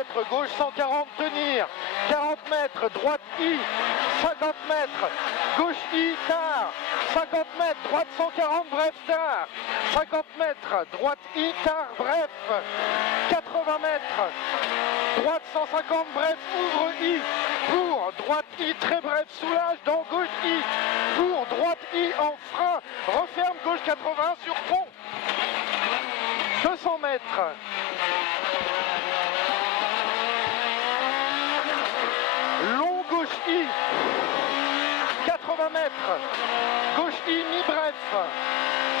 mètres, gauche 140, tenir. 40 mètres, droite I. 50 mètres, gauche I, tard. 50 mètres, droite 140, bref, tard. 50 mètres, droite I, tard, bref. 80 mètres, droite 150, bref, ouvre I. Pour droite I, très bref, soulage dans gauche I. Pour droite I en frein, referme gauche 80 sur pont. 200 mètres. Long gauche I. 80 mètres. Gauche I, mi-bref.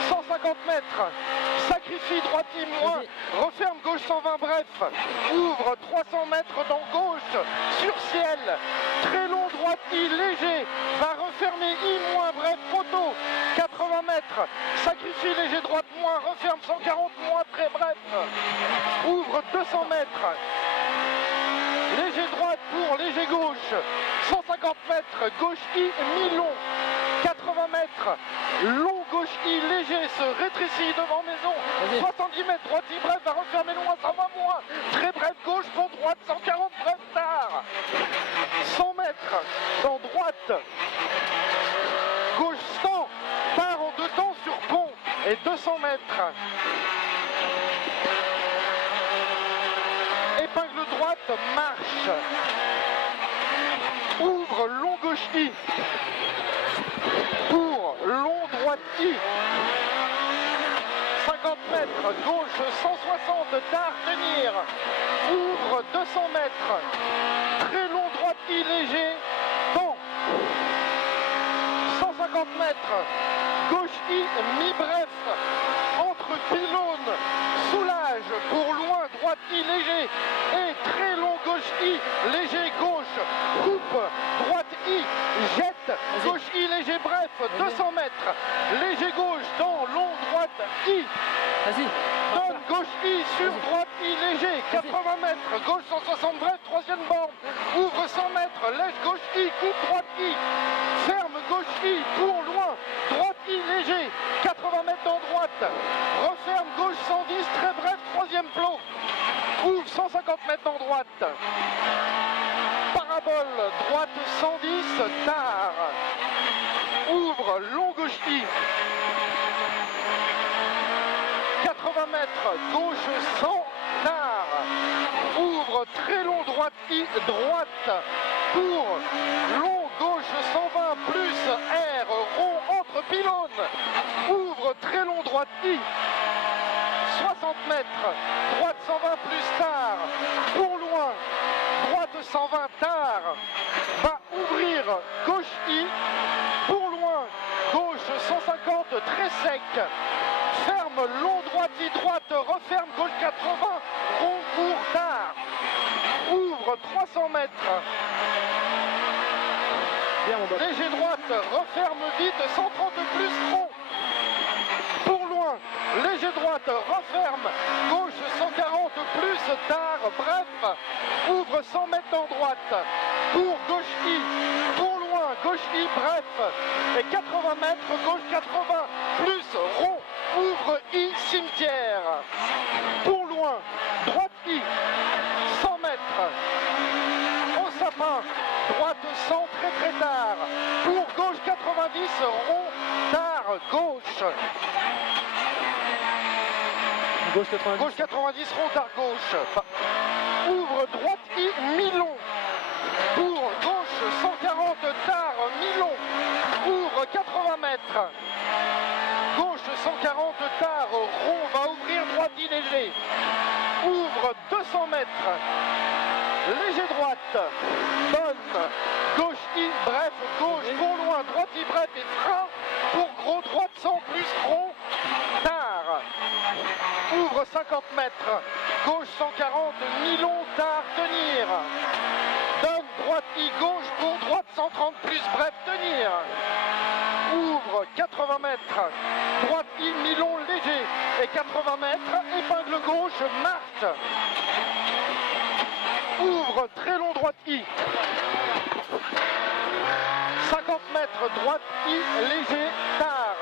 150 mètres. Sacrifie droite I moins. Referme gauche 120 bref. Ouvre 300 mètres dans gauche. Sur ciel. Très long droite I léger. Va refermer I moins bref poteau. 80 mètres. Sacrifie léger droite moins. Referme 140 moins très bref. Ouvre 200 mètres. Léger droite pour léger gauche. 150 mètres. Gauche I mi-long. 80 mètres. Long gauche I léger se rétrécit devant maison. 70 mètres. Droite I bref va refermer loin. 120 moins. Très bref gauche pour droite. 140 bref tard. 100 mètres. Dans droite. Gauche 100. Tard en deux temps sur pont. Et 200 mètres. Épingle droite, marche. Ouvre long gauche I. Pour long droite I. 50 mètres, gauche 160, tard tenir. Ouvre 200 mètres. Très long droite I léger. Temps. 150 mètres. Gauche I mi-bref. Entre pylônes. Soulage pour loin, droite I léger. Et très long gauche I, léger gauche. Coupe, droite I, jette. Gauche I léger bref, 200 mètres. Léger gauche dans long droite I. Donne gauche I sur droite I léger, 80 mètres. Gauche 160 bref, troisième borne. Ouvre 100 mètres, lèche gauche I, coupe droite I. Ferme gauche I pour loin. Droite I léger, 80 mètres dans droite. Referme gauche 110, très bref, troisième plot. Ouvre 150 mètres dans droite. Parabole, droite 110, tard. Ouvre long gauche I. 80 mètres, gauche 100, tard. Ouvre très long droite I, droite. Pour long gauche 120 plus R, rond entre pylônes. Ouvre très long droite I. 60 mètres, droite 120 plus tard. Pour loin, droite 120 tard. Va ouvrir gauche I. Pour loin, gauche 150 très sec. Ferme long droite I droite, referme gauche 80, rond court tard. Ouvre 300 mètres. Léger droite, referme vite, 130 plus rond. Pour loin, léger droite, referme, gauche 140 plus tard, bref. Ouvre 100 mètres en droite. Pour gauche I, pour loin, gauche I, bref. Et 80 mètres, gauche 80 plus rond. Ouvre I, cimetière. Pour loin, droite I, 100 mètres. Au sapin, droite 100, très très tard. Pour gauche 90, rond, tard, gauche. Gauche 90, rond, tard, gauche. Ouvre droite I, mi-long. Pour gauche 140, tard, mi-long. Ouvre 80 mètres. Gauche 140 tard, rond, va ouvrir droite I léger. Ouvre 200 mètres. Léger droite. Donne. Gauche I, bref, gauche, pour loin, droite I, bref et frein. Pour gros, droite 100 plus rond. Tard. Ouvre 50 mètres. Gauche 140, mi-long, tard, tenir. Donne droite I, gauche, pour droite 130 plus, bref, tenir. Ouvre 80 mètres, droite I, mi-long, léger, et 80 mètres, épingle gauche, marche. Ouvre très long droite I. 50 mètres, droite I, léger, tard.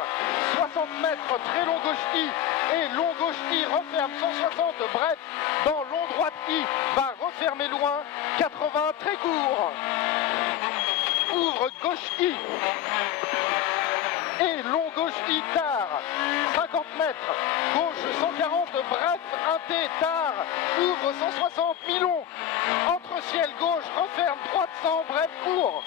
60 mètres, très long gauche I, et long gauche I, referme, 160, bref, dans long droite droite I va refermer loin, 80 très court. Ouvre gauche I. Et long gauche I tard, 50 mètres, gauche 140, bref, inté, tard, ouvre 160, mi-long, entre ciel gauche, referme, droite 100, bref, court.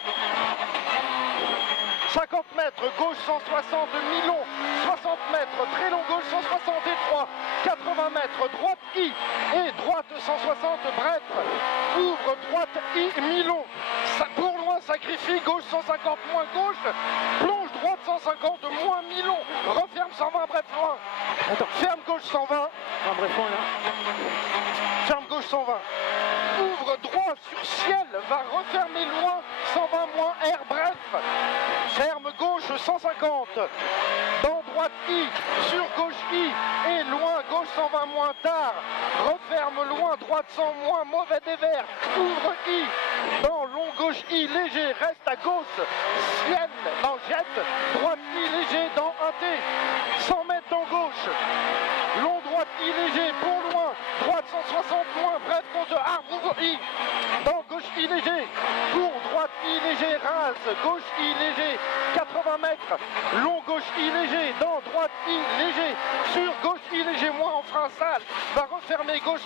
50 mètres, gauche 160, mi-long, 60 mètres, très long gauche 163, 80 mètres, droite I et droite 160, bref, ouvre droite I, mi-long, pour loin, sacrifie, gauche 150, moins gauche, plonge droite 150, moins mi-long, referme 120, bref, loin. Attends, ferme gauche 120. Un bref point là. Ferme gauche 120. Ouvre droit sur ciel, va refermer loin, 120 moins R, bref. Ferme gauche 150. Dans droite I, sur gauche I, et loin, gauche 120 moins tard. Referme loin, droite 100 moins, mauvais dévers. Ouvre I, dans long gauche I, léger, reste à gauche. Ciel, non, jette. Droite I, léger, dans un T. 100 mètres dans gauche. Long droite I, léger, pour loin. Droite 160 moins, bref, contre arbre, ouvre I. Dans gauche I, léger. Pour droite I, léger, rase. Gauche I, léger, 80 mètres. Long gauche I, léger. Dans droite I, léger. Sur gauche I, léger, moins en frein sale. Va refermer gauche